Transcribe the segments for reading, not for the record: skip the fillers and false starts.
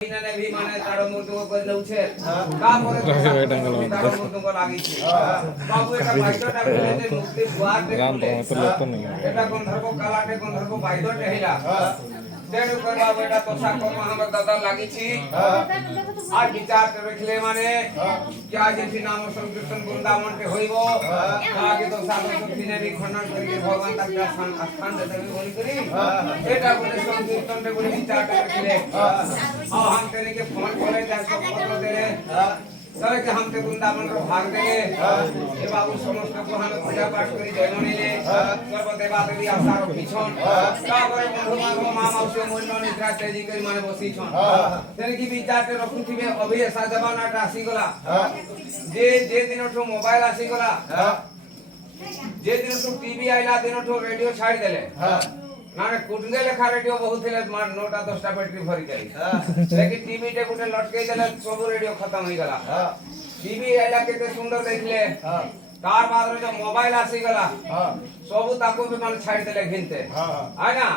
ને ભી મને તારો મૂર્તિઓ કરી દઉં છે કા પર તારો મૂર્તિઓ લાગી છે બાબુ એટા ભાઈડોટા બોલે મુક્તિ દ્વાર દે એટા કોણ ધરકો કાલાટે કોણ ધરકો ભાઈડો ટેહિલા તેડુ કરવા બેટા તો સાકોમાં हमर दादा લાગી છે આ વિચાર રખલે માને કે આજે થી નામ સંકીર્તન વૃંદાવન के होइबो आगे तो साधु शक्ति ने भी खंडन करके भगवान तक स्थान देते भी बोली करी एटा बोले संकीर्तन रे बोले विचार रखले अब हम करे के फोन करे जा सब फोन दे सरे के हम ते वृंदावन रो भाग देले ए बाबू समस्त को हम पूजा पाठ करी जयमनी ले सर्व देवा देवी आसार पिछन का करे बंधु मागो मामा से मोन निद्रा तेजी करी माने बसी छन तेरे की विचार के रखुथिबे अभी ऐसा जमाना आसी गला जे दिन ठो मोबाइल आसी गला जे दिन ठो टीवी आइला दिन ठो रेडियो छाड़ी देले माने कुटने लेखा रेडियो बहुत थिले मान नोटा 10टा बैटरी भरी जाई लेकिन टीवी टे गुटे लटके देले सब रेडियो खत्म हो गला टीवी आइला केते सुंदर देखले तार बाद रे जो मोबाइल आसी गला सब ताको भी मान छाड़ देले घिनते है ना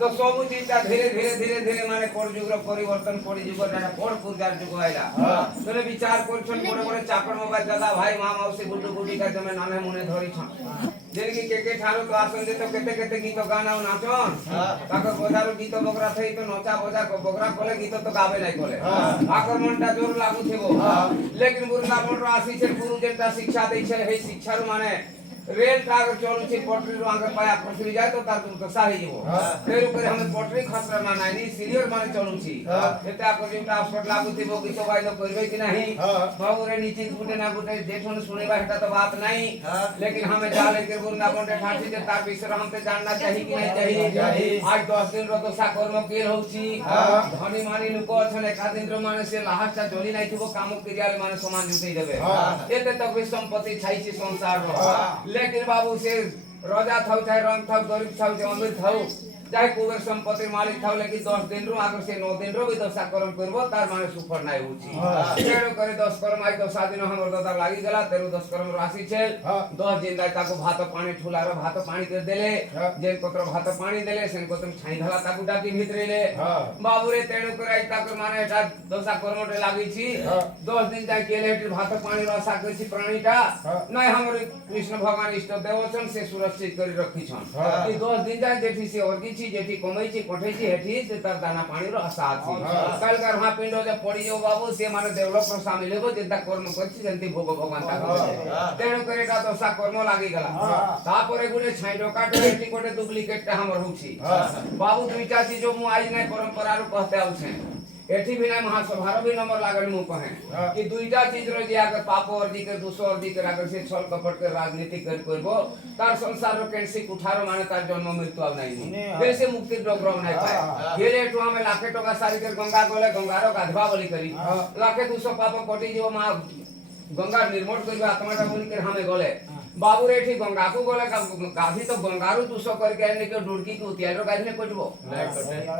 तो सब चीज धीरे धीरे धीरे धीरे माने कोड युग रो परिवर्तन कोड युग ना कोड पूर्जार युग आइला तने विचार करछन बड़े बड़े चाकर मोबाइल दादा भाई मां मौसी गुड्डू गुड्डी का जमे नाने मुने धरी छन जेन की के ठारो तो आसन दे तो केते केते गीत गाना नाचन ताको बजारो गीत बगरा थई तो नचा बजा को बगरा कोले गीत तो गावे नाही कोले आक्रमणटा जोर लागू थेबो लेकिन वृंदावन रो आसी छे गुरु जेटा शिक्षा दै छे हे शिक्षा रो माने रेल टागर चलू छी पटरी रो आगे पाया खसरी जाय तो तार तो साही जीवो फेर ऊपर हम पटरी खसरा ना नाही सीनियर माने चलू छी एटा को जेटा हॉस्पिटल लागू थेबो गीत गाइलो करबे कि नाही बाबू रे नीचे गुटे ना गुटे जेठन सुनेबा हेटा तो बात नहीं लेकिन हमें जाले के वृंदावन रे ठाठी जे तार विषय हम ते जानना चाहिए कि नहीं चाहिए आज 10 दिन रो तो साकर्म केल होउची धनी मानी लोक अछन एका दिन रो माने से लाहटा जोली नाही थबो काम क्रियाले माने समान जुटै देबे एते तक संपत्ति छाइछि संसार रो लेकिन बाबू से राजा थाउ चाहे रंग थाउ गरीब थाउ जे अमीर थाउ चाहे कुबेर संपत्ति मालिक थाउ लेकिन 10 दिन रो आगर से 9 दिन रो भी दशा कर्म करबो तार माने सुफल नाही होची तेरो करे 10 कर्म आई 10 दिन हमर दादा लागी गेला तेरो 10 कर्म राशि छे 10 दिन दाई ताको भात पानी ठुलारो भात पानी कर देले जेन कोत्र भात पानी देले सेन कोत्र छाई धला ताकू डाकी भितरेले बाबू रे तेरो करे ताको माने एटा दशा कर्म रे लागी छी 10 दिन दाई केले एटी भात पानी रसा कर छी प्राणीटा नै हमर कृष्ण भगवान इष्ट देवचन से सुरक्षित करी रखी छन ई 10 दिन जाय जेठी से और जेठी कमाई छी कोठे छी हेठी से तर दाना पानी रो आशा छी कल कर वहां पिंडो जे पड़ी जो बाबू से माने डेवलप रो शामिल हेबो जेता कर्म करछि जंती भोग भगवान ता तेनो करेगा तो सा कर्म लागी गला तापरे गुडे छाई डोकाटो हेठी कोटे डुप्लीकेट हमर होछि बाबू दुईटा चीज जो मु आज नै परंपरा रो कहते आउ छै एठी भी ना महासभार भी नंबर लागल मु कहे कि दुईटा चीज रो जे अगर पाप और दी के दूसर और दी के अगर से छल कपट के राजनीति करबो तार संसार रो कैसे कुठारो माने तार जन्म मृत्यु अब नहीं वैसे मुक्ति प्रोग्राम नहीं पाए गेले तो हमें लाखे टका सारी के गंगा गोले गंगारो गाधवा बोली करी लाखे 200 पाप कोटी जो मां गंगा निर्मोट करबा आत्माटा बोली कर हमें गोले बाबू रेठी गंगा को गोले गाधी तो गंगारू 200 करके आने के डुडकी को तियारो गाधने कोटबो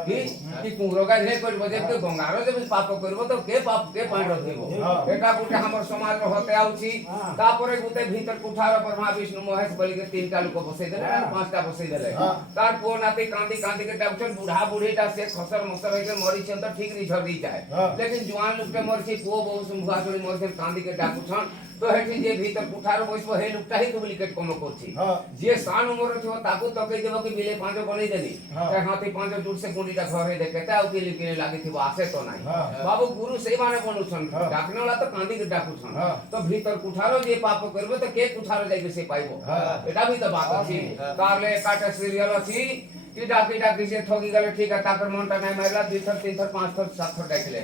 कि कुंगरो गाधने कोटबो जब के गंगारो जब पाप करबो तो के पाप के पांड रथिबो एटा गुटे हमर समाज रो होते आउची तापरे गुटे भीतर कुठार ब्रह्मा विष्णु महेश बलि के तीनटा लोक बसै देले पांचटा बसै देले तार पो नाती कांदी कांदी के डॉक्टर बूढ़ा बूढ़ीटा से खसर मसर के मरी छ तो ठीक री झर दी जाए लेकिन जवान लोग के मर छी पो बहु सुंभा छोड़ी मर से कांदी के डाकुछन तो हेठी जे भीतर कुठार बसबो हे लोकटा ही डुप्लीकेट कोनो करछि जे सान उमर थियो ताकू तो कहि देबो कि बिले पांचो बनै देनी ते हाथी पांचो दूर से गुंडीटा घर हे देखे ता उके लिखने लागी थी आसे तो नाही बाबू गुरु से माने बनुछन डाकनला तो कांदी के डाकुछन तो भीतर कुठारो जे पाप करबो तो के कुठारो जाई से पाइबो एटा भी तो बात अछि कारले काटा सीरियल अछि कि डाकी से ठगी गले ठीक है ताकर मनटा नहीं मारला 2 थर 3 थर 5 थर 7 थर डाकले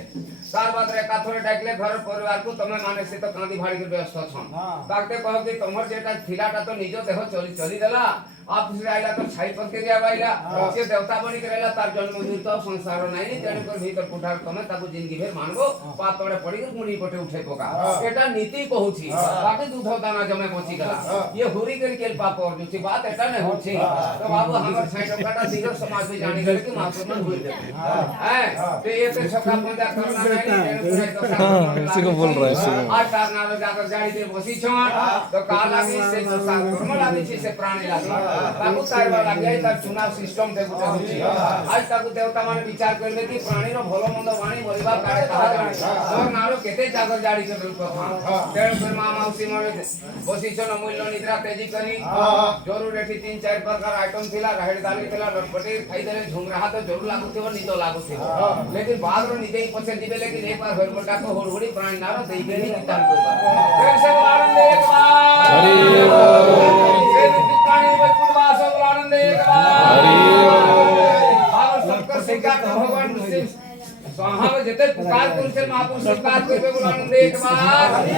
तार बाद रे का थर डाकले घर परिवार को तमे माने से तो कांदी भाड़ी के व्यवस्था छन ताकते कहो कि तमर जेटा थिलाटा तो निजो देह चली चली देला आप से आइला तो छाई पर के दिया बाइला से देवता बनी करेला तार जन्म मृत्यु संसार नहीं तेन कर भीतर कुठार तमे ताको जिंदगी भर मानबो पातोड़े पड़ी के मुड़ी पटे उठे पोका एटा नीति कहूची बाकी दूध दाना जमे बची गला ये हुरी कर के पाप और जुची बात एटा नहीं होची तो बाबू हमर छाई टकाटा दिगर समाज में जाने गले कि मासूम हुई है तो ये से छका पंजा करना नहीं इसी को बोल रहा है आज तार ना जाकर गाड़ी दे बसी छन तो का लागी से कर्म लागी से प्राणी लागी बाबू तारवा लागि आई तार चुनाव सिस्टम ते गुटे होची आज ताकू देवता माने विचार करले कि प्राणी रो भलो मंद वाणी मरिबा काळे कहा जाय और नारो केते जागर जाडी के कथा तेण पर मा माउसी माने बसिचन मूल्य निद्रा तेजी करी जरूर एठी 3-4 प्रकार आइटम थिला राहेड दाली थिला लटपटी खाई देले झुम रहा तो जरूर लागुथिबो नितो लागुथिबो लेकिन बाद रो निते पछे दिबे लेकिन एक बार हरबटा को होड़होड़ी प्राणी नारो देई गेनी नितान करबा तेण से आनंद एक बार हरि प्राणी बचपुरवा सब आनंद एक बार और सबकर सिंगार भगवान मुस्लिम स्वाहाव जते पुकार कुलसे महापुरुष पुकार करबे बोल आनंद एक बार हरि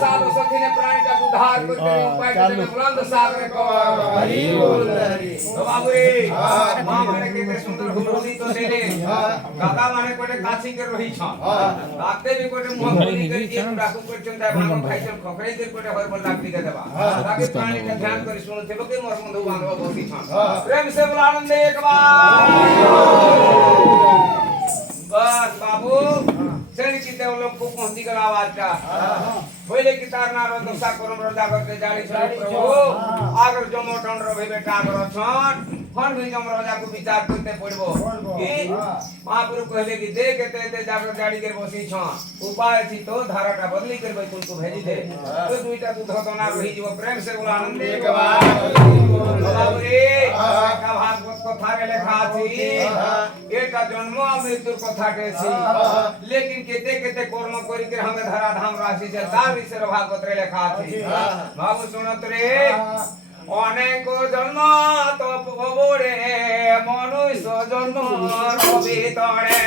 साधु सखी ने प्राणी का उद्धार करके उपाय के बुलंद सागर को हरि बोल हरि तो बाबू रे मां माने केते सुंदर हुड़हुड़ी तो देले दादा माने कोटे काची के रही छ ताते भी कोटे मुंह खोली कर के डाकू कर चंदा भांग खाइछन खखड़े कर कोटे हर बल लाकड़ी के देबा ताकि प्राणी के ध्यान करी सुनथेबो के मोर बंधु बांधव बसी छ प्रेम से बोल आनंद एक बार बस बाबू चल की ते लोग को पहुंची गला आवाज का पहले की तार ना रो दशा करम रो जागर के जाली छड़ी प्रभु आगर जमो टन रो भे बेटा कर छन फन भी जम राजा को विचार करते पड़बो कि महाप्रभु कहले कि दे के ते जागर जाली के बसी छ उपाय थी तो धाराटा बदली करबे तुमको भेजी दे तो दुईटा दूध दोना रही जीव प्रेम से बोल आनंद एक बार बाबू रे का भागवत कथा रे लेखा छी एटा जन्म मृत्यु कथा के छी लेकिन केते केते कर्म करी के हमें धरा धाम राशि से तार विषय भागवत रे लेखा छी बाबू सुनत रे अनेक जन्म तप गोरे मनुष्य जन्म रवितरे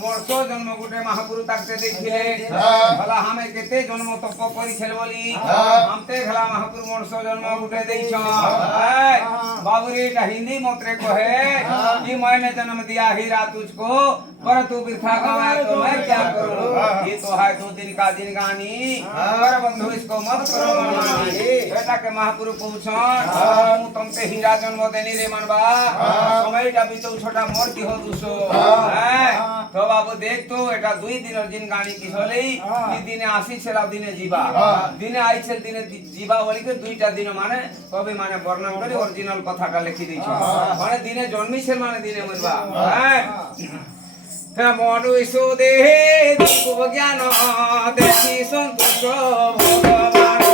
मोरसो जन्म गुटे महापुरु ताकते देखिले भला हमें केते जन्म तप करी खेल बोली हमते घला महापुरु मोरसो जन्म गुटे देइछ बाबू रे का हिंदी मतरे कहे कि मैंने जन्म दिया हीरा तुझको पर तू बिरखा गवाया तो मैं क्या करूं ये तो है 2 दिन का जिंदगानी पर बंधु इसको मत करो मनमानी बेटा के महापुरु पूछन तू तुमते हीरा जन्म देनी रे मनबा সময়টা বিতো ছোটা মোর কি हो দুসো तो बाबू देख तो एटा 2 दिन जिंदगानी की होलेई ई दिने आसी छला दिने जीवा दिने आई छल दिने जीवा बोली के 2टा दिन माने कभी माने वर्णन करी ओरिजिनल कथाटा लिखि दै छ माने दिने जन्मी छल माने दिने मरबा मनुष्य देहे दिव्य ज्ञान देखि संतोष भगवान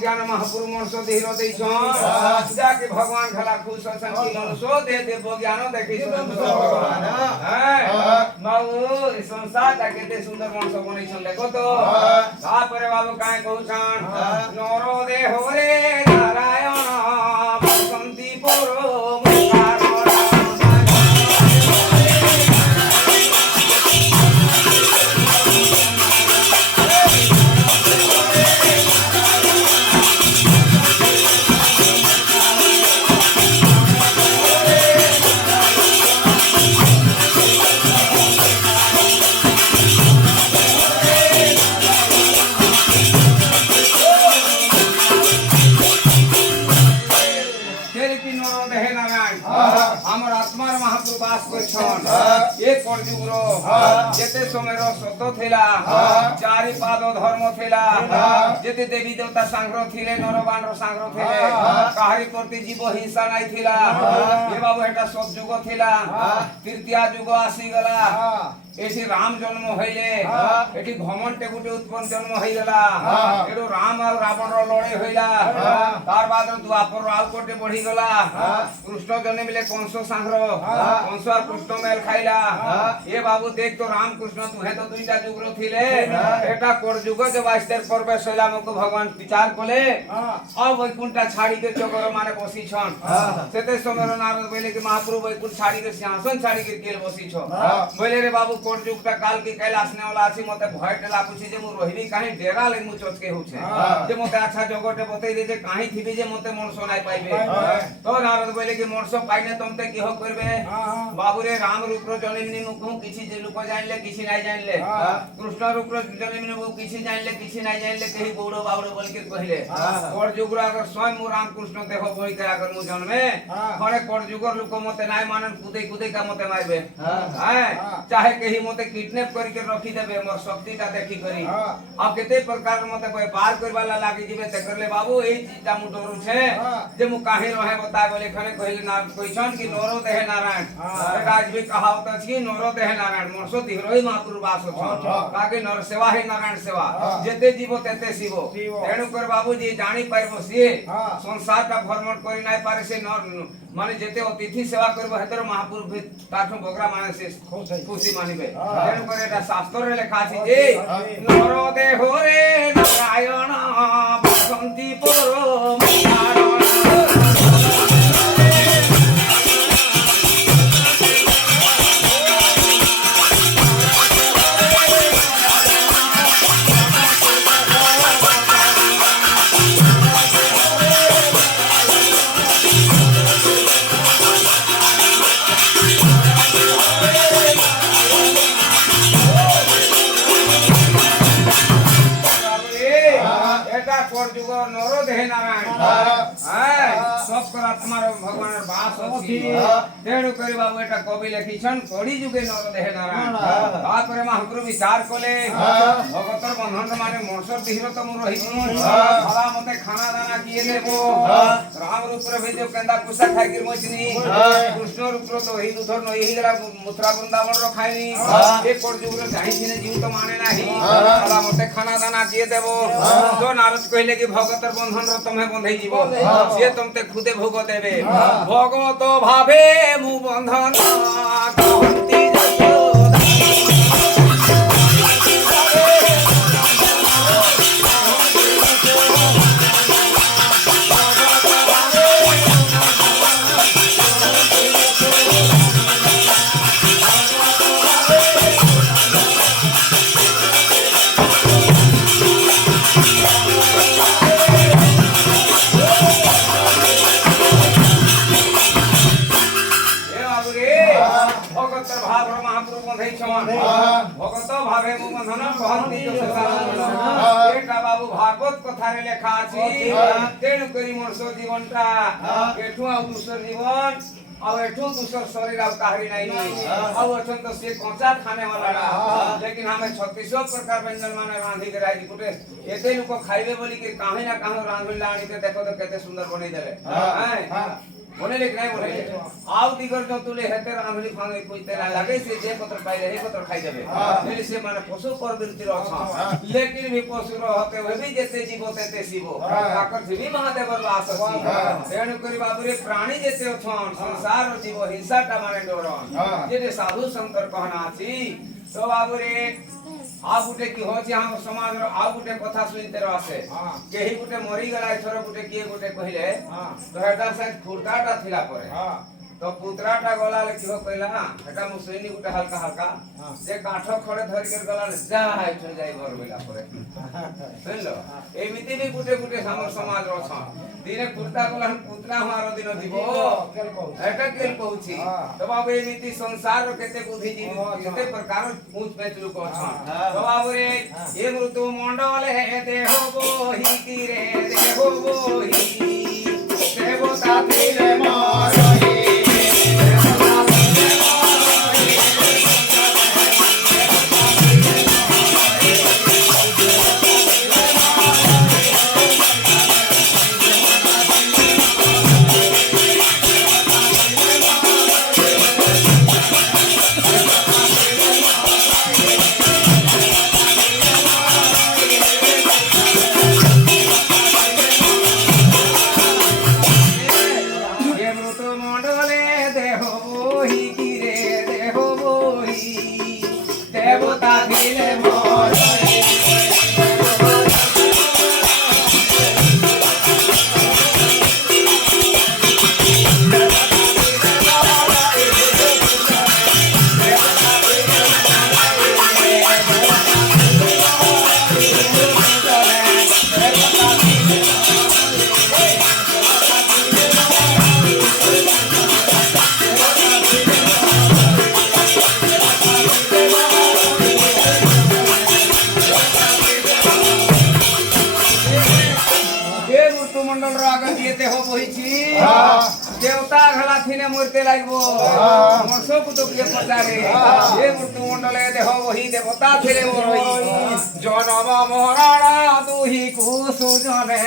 ज्ञान महापुरु मनुष्य देहिरो दै छ जाके भगवान खला खुश अछन कि मनुष्य दे देव ज्ञान देखि भगवान बाबू ई संसार ता केते सुंदर मनुष्य बनै छन देखो तो तापरे बाबू काय कहू छन नरो दे होरे नारायण बसंती पुरो जेते समयरो सत थिला चारि पाद धर्म थिला जेते देवी देवता सांग्र थिले नरबान रो सांग्र थिले काहरी प्रति जीव हिंसा नै थिला ए बाबू एटा सब जुग थिला तृतीया जुग आसी गला এসে রাম জন্ম হইলে এটি ঘমন্টে গুটে উৎপন্ন জন্ম হইগলা এটু রাম আর রাবণ লড়াই হইলা তার বাদ দ্বাপর আল কোটে বঢ়ি গলা কৃষ্ণ জন্মিলে কংস সাংগ্র কংস আর কৃষ্ণ মেল খাইলা এ বাবু দেখ তো রাম কৃষ্ণ তুহে তো দুইটা যুগর থিলে এটা কর যুগ যে বাস্তের প্রবেশ হইলা মকে ভগবান বিচার কলে আর বৈকুণ্ঠা ছাড়ি के चोकर माने बसी छन सेते समय नारद बोले कि महाप्रभु वैकुंठ छाड़ी के सिंहासन छाड़ी के गेल बसी छ बोले रे बाबू कोट युगटा काल के कैलाश ने वाला आसी मते भय टेला पूछी जे मु रहिबी काहे डेरा ले मु चोचके होछे जे मते अच्छा जगटे बतई दे जे काहे थिबी जे मते मनसो नाइ पाइबे तो नारद बोले कि मनसो पाइने तुमते की हो करबे बाबू रे राम रूप रो जन्मनि मु कहूं किछि जे लोक जानले किछि नाइ जानले कृष्ण रूप रो जन्मनि मु किछि जानले किछि नाइ जानले कहि बौड़ो बावड़ो बोल के कहले कोट युग अगर स्वयं मु राम कृष्ण देखो बोई के अगर मु जन्मे खरे कोट युगर लोक मते नाइ मानन कुदे कुदे का मते मारबे हैं चाहे कहि मते किडनैप करके रखी देबे मोर शक्तिटा देखि करी अब केते प्रकार मते व्यापार करवाला लागी जिबे ते करले बाबू एई चीजटा मु डरू छे जे मु काहे रहे बता बोले खने कहले ना कहिछन कि नरो देह नारायण एटा आज भी कहावत अछि नरो देह नारायण मोरसो दिहरोई महापुर वास छ काके नर सेवा है नारायण सेवा जेते जीवो तेते शिवो तेणु कर बाबू जी जानी पाइबो सिए संसार का भ्रमण करि नाइ पारे से नर माने जेते अतिथि सेवा करबो हेतर महापुर ताठो बगरा माने से खुशी मानिबे तेणु कर एटा शास्त्र रे लेखा अछि जे नर देह रे नारायण बसंती परम कारण भगवान बास तेणु करी बाबू एटा कवि लिखिछन कड़ी जुगे नर देह नारायण तापरे महाप्रभु विचार कले भगतर बंधन माने मनसर दिहिर त मु रहिबी भला मते खाना दाना किए देबो राम रूप रे भेजो केंदा कुसा खाइ गिर मोचनी कृष्ण रूप रो तो ही दुधर नई ही गला मथुरा वृंदावन रो खाइनी एक कोड जुग रे जाहि छिने जीव तो माने नाही भला मते खाना दाना किए देबो तो नारद कहले कि भगतर बंधन रो तमे बंधई जीवो से तुमते खुदे भोग देबे भगवत भावे मु बंधन कहंती जसोदा भगत भावे मु बंधन कहंती जसोदा एटा बाबू भागवत कथा रे लेखा अछि तेणु करी मोर जीवनटा एठु आ दूसर जीवन अब एठो दूसर शरीर अब काहरी नहीं अब अछन तो से कच्चा खाने वाला लेकिन हमें 36 प्रकार व्यंजन माने रांधी के राजी कुटे एते लोग खाइबे बोली के काहे ना काहे रांधला आनी के देखो तो केते सुंदर बनै देले हैं बोले ले नहीं बोले आउ दिगर जो तुले हेते रांधली फांगे कोई तेरा लगे से जे पत्र पाइले हे पत्र खाइ देबे मेरे से माने पशु प्रवृत्ति रह लेकिन भी पशु रहते वे भी जेते जीव तेते शिवो आकर भी महादेव वास अछि तेणु करी बाबू रे प्राणी जेते अछन संसार जीव हिंसा टा माने डरन जे साधु शंकर कहना अछि तो बाबू रे आ गुटे की होची हम समाज रो आ गुटे कथा सुनते रहसे केही गुटे मरि गला थोर गुटे किए गुटे कहिले तो हेटा से फुरताटा थिला परे तो पुत्राटा गला ले किहो कहला हेटा मु सैनी गुटे हल्का हल्का जे काठो खड़े धर के गला जा हाइ चल जाई घर बेला परे सुनलो एमिति भी गुटे गुटे हम समाज रो छ दिने फुरता गला पुत्रा हमारो दिन दिबो हेटा केल कहूची तो बाबू एमिति संसार रो केते बुद्धि जीव केते प्रकार पूछ पेच लोक छ तो बाबू रे ए मृत्यु मंडल हे देहो बोही की रे देहो बोही देवता तेरे मारही লাগিলে মোর देवता घला थिने मूर्ति लागबो मरसो कुतो के पचारे ये मृत्यु मंडले देह वही देवता थिले मोरई जनम मरणा दुही कुसु जने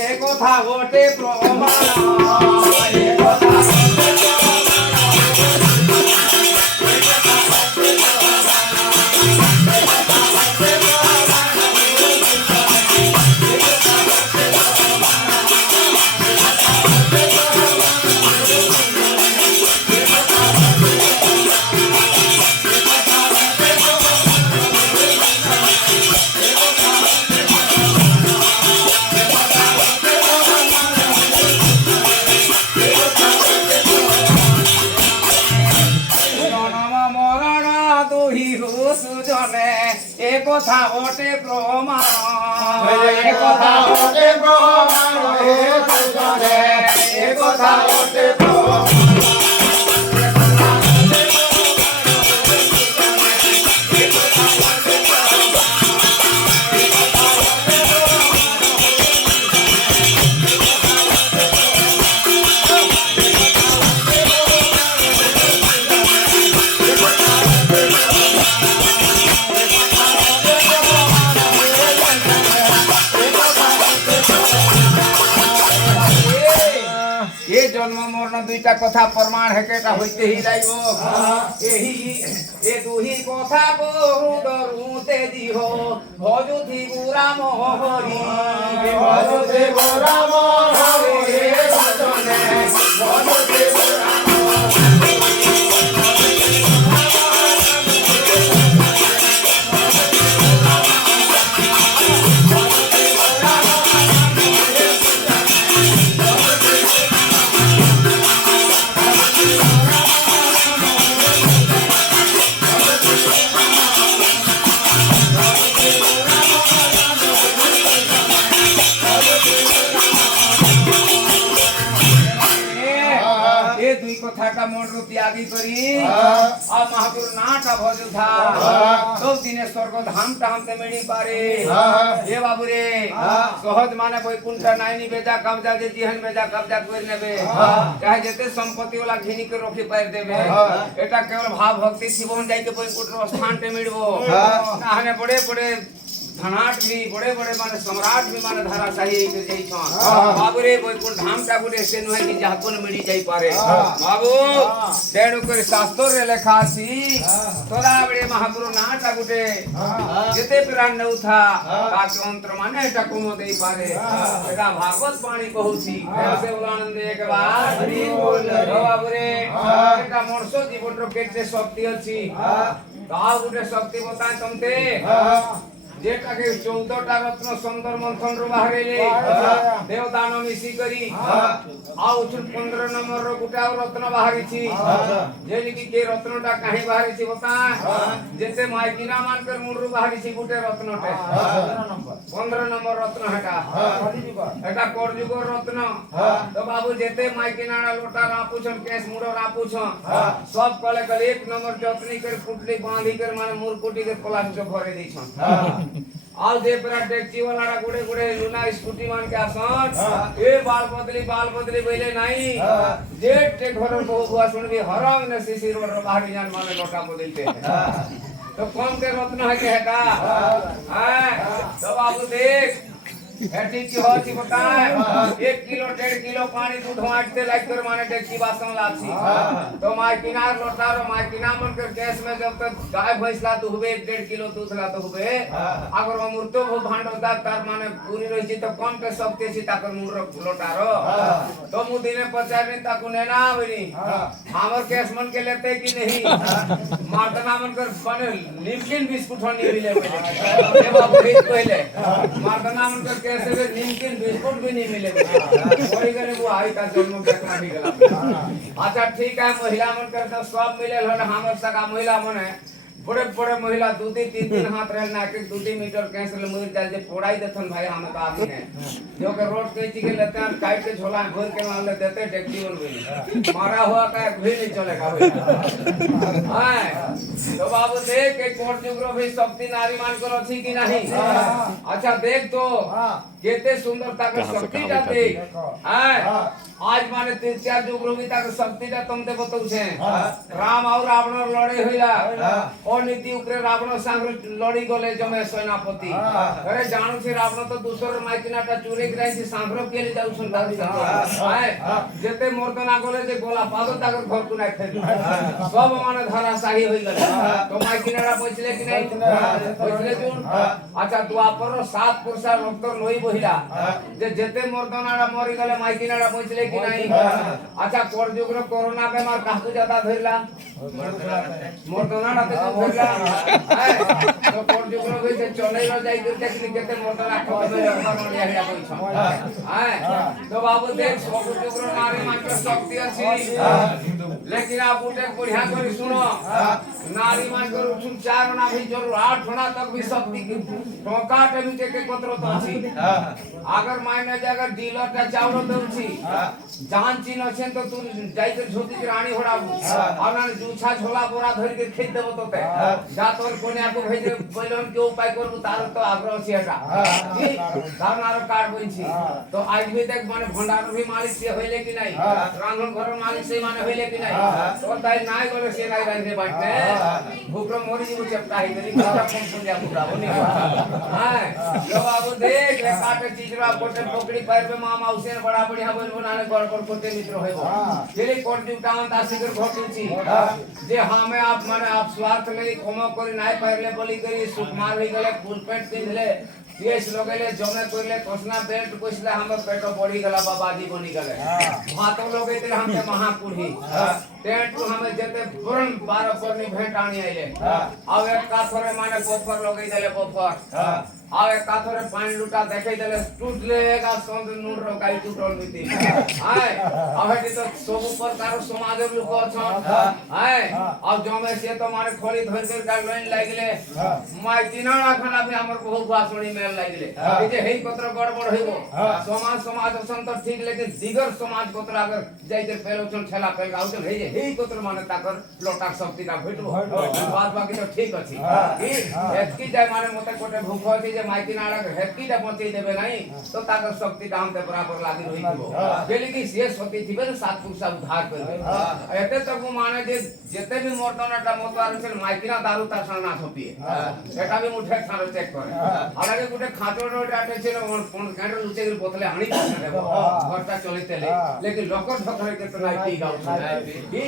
ए कथा गोटे प्रमाण ए कथा কথা ওটে প্রমাণ এ কথা ওটে প্রমাণ এ কথা ওটে প্রমাণ जन्म मरण दुईटा कथा प्रमाण हेकेटा होइते ही लाइबो एही ए दुही कथा बहु डरुते दिहो भजुथि राम हरि भजुथि राम हरि भजने भजुथि राम कथाटा मन रूपी आदि करी आ महापुर नाटा भजुथा तो दिने स्वर्ग धाम टामते मिली पारे ए बाबू रे सहज माने बैकुंठ नाइनी बेजा कब्जा जे जिहन बेजा कब्जा कर नेबे चाहे जेते संपत्ति वाला घिनी के रखी पार देबे एटा केवल भाव भक्ति शिवन जाई के बैकुंठ रो स्थान ते मिलबो नाहने बड़े बड़े धनाट भी बड़े बड़े माने सम्राट भी माने धाराशाही के जई छन बाबू रे बैकुंठ धाम टा गुडे से नहे कि जाकोन मिली जाई पारे बाबू तेणु कर शास्त्र रे लेखा सी तोरा बड़े महापुरु नाटा गुडे जेते प्राण नउ था ताके अंतर माने एटा कोनो देई पारे एटा भागवत वाणी कहूची से आनंद एक बार हरि बोल बाबू रे एटा मनुष्य जीवन रो केते शक्ति अछि ता गुडे शक्ति बताए तुमते जेटा के 14टा रत्न सुंदर मंथन रो बाहरेले देवदान मिसी करी आउ 15 नंबर रो गुटा रत्न बाहरी छी जेनि की के रत्नटा काहे बाहरी छी बता जैसे माइकिना मान कर मुंड रो बाहरी छी गुटे रत्नटे 15 नंबर रत्न हटा एटा करजुग रत्न तो बाबू जेते माइकिना लोटा रापुछन केस मुंड रापुछन सब कले कले 1 नंबर जतनी कर फुटली बांधी कर माने मुरकुटी के पलाश जो भरे दी छन आउ दे परा टैक्सी वाला गुडे गुडे लुना स्कूटी मान के आसन ए बाल बदली बैले नाही जे टे घर बहु बुआ सुनबी हरंग ने शिशिर वर बाहरी जान माने लोटा बदलते तो कौन के रत्न है के हटा हां तो बाबू देख हेटी की होची बताए 1 किलो 1.5 किलो पानी दूध वाटते लाइक कर माने डेक्ची बासन लाची तो माय किनार लोटारो माय किना मन कर केस में जब तक गाय भैंस ला तो हुए 1.5 किलो दूध ला तो हुए अगर अमृतो वो भांडो दा तार माने पूरी रही छी तो कौन के सकते छी ताकर मुर लोटारो तो मु दिने 50 दिन तक ने ना आवेनी हमर केस मन के लेते कि नहीं मारतना मन कर बने निमकिन बिस्कुट नहीं मिले ये बाबू हित पहले मारतना मन कर कैसे भी निमकिन बिस्कुट भी नहीं मिले कोई करे वो आई का जन्म देखना भी गला अच्छा ठीक है महिला मन कर तो सब मिले हन हमर सगा महिला मन है बड़े बड़े महिला 2-3 दिन हाथ रहना के 2 मीटर कैंसर मुर जाल जे फोड़ाई देथन भाई हम तो आदमी है जो के रोड के चीज लेते हैं काट के झोला भर के मान ले देते टैक्सी बोल भी मारा हुआ का भी नहीं चलेगा भाई हां तो बाबू देख के कोट जुगरो भी शक्ति नारी मान कर अछि कि नहीं अच्छा देख तो केते सुंदरता के शक्ति जाते हां आज माने 3-4 जुगरो भी तक शक्ति ता तुम ते बताउ छे राम और रावण लड़े होइला और नीति ऊपर रावण संग लड़ी गले जमे सेनापति अरे जानू से रावण तो दूसर माइकिनाटा चोरी कराई से सांभरो के ले जाउ सुन दादी हाय जेते मोरतना गले जे गोला पादो ताकर घर को ना खेल सब माने धारा शाही होई गले तो माइकिनाटा पछले कि नहीं पछले जून अच्छा द्वापर 7 पुरुषा डॉक्टर लोई बहिला जे जेते मोरतनाटा मरि गले माइकिनाटा पछले कि नहीं अच्छा कोर जुग रो कोरोना बेमार काहू ज्यादा धरला मोरतनाटा तो कोट जुगरो भी से चले न जाई करते कि केते मोरतना खबे रखा न लिया कोई छ हां तो बाबू देख सब जुगरो नारी मात्र शक्ति अछि लेकिन आप उठे बढ़िया कर सुनो नारी मात्र उठुन 4 ना भी जरूर 8 ना तक भी शक्ति की टोका टेमी के पत्र तो अछि अगर मायने अगर डीलर का चावल तो अछि जान चिन अछन तो तू जाई के झोती के रानी होड़ाबू आना जूछा झोला बोरा धर के खेत देबो तो जा तोर कोने आपको भेजे बोलन के उपाय करबू तार तो आग्रह छी हटा धारनारो कार्ड बइन तो आज भी तक माने भंडार भी मालिक से होइले कि नहीं रांधन घर मालिक से माने होइले कि नहीं तो ताई नाय गले से नाय रांधे बाटे भूखरो मोरी जी चपटा ही करी का फोन सुन जा पूरा बनी हां तो बाबू देख ले काटे चीजरा कोटे पकड़ी पैर पे मामा उसे बड़ा बढ़िया बोल बनाने घर पर कोते मित्र होइबो जेले कोट जुटावन तासिकर घटुची जे हमें आप माने आप स्वार्थ ले क्षमा करी नाय पाइले बोली करी सुकुमार हो गले फुल पेट पिनले देश लोगले जमे करले कोसना बेल्ट कोसले हमर पेटो बढ़ी गला बाबाजी बनी गले भातो लोगे ते हमके महाकुढ़ी टेंट हमें जते पुरन 12 परनी भेंट आनी आइले अब एक काथरे माने गोफर लोगे देले गोफर अब एक काथरे पानी लुटा देखे देले टूट लेगा संत नूर रो काई टूटल मिति हाय अब हेटी तो सब प्रकार समाज लोग अछन हाय अब जमे से तो माने खोली धर कर का लाइन लागले माय दिनाला खाना भी हमर बहुत भाषणी मेल लागले जे हेई पत्र गड़बड़ होइबो समाज संत ठीक लेकिन दिगर समाज पत्र अगर जाइते पेलोचन ठेला पेल आउत हे जे हेई पत्र माने ताकर लोटा शक्ति का भेटबो बात बाकी तो ठीक अछि एतकी जाय माने मते कोटे भूख अछि जे माइकिनाला हेतकी दा पहुंचे देबे नहीं तो ताकर शक्ति दाम पे बराबर लागी रहिबो जेली की से शक्ति थिबे न सात पुरुषा उद्धार करबे एते तक माने जे जेते भी मोरतनाटा मोतवार से माइकिना दारू ता साना थपिए एटा भी मुठे थारो चेक करे हालांकि गुटे खाटो रोटाटे छे कोन कैंडल लुचे के बोतले हानी देबो घरटा चलते लेकिन लोकर धकरे के तो नाही पी गाउ की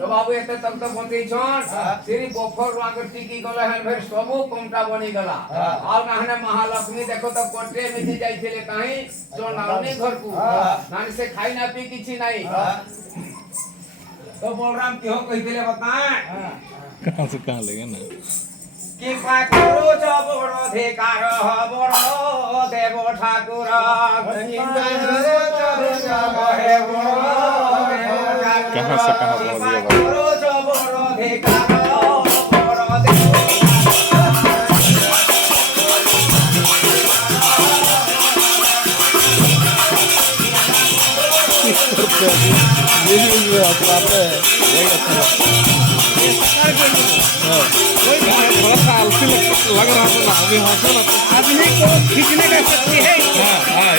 तो बाबू एते तक तो पहुंचे छन श्री गोफर वागर टिकी गले हन फिर सबो कमटा बनी गला आ नाहने महालक्ष्मी देखो तो कोटे में जाई छले काई जो नाउनी घर को नानी से खाई ना पी किछि नाही तो बलराम क्यों कहि देले बताएं कहां से कहां लगे ना कि पाकुरो जब बड़ो अधिकार बड़ो देव ठाकुर कहां से कहां बोल दिया पाकुरो जब बड़ो अधिकार ये अपराध है वही अच्छा थोड़ा सा आलसी लग रहा था ना अभी हौसला आदमी को खींचने का शक्ति है। हाँ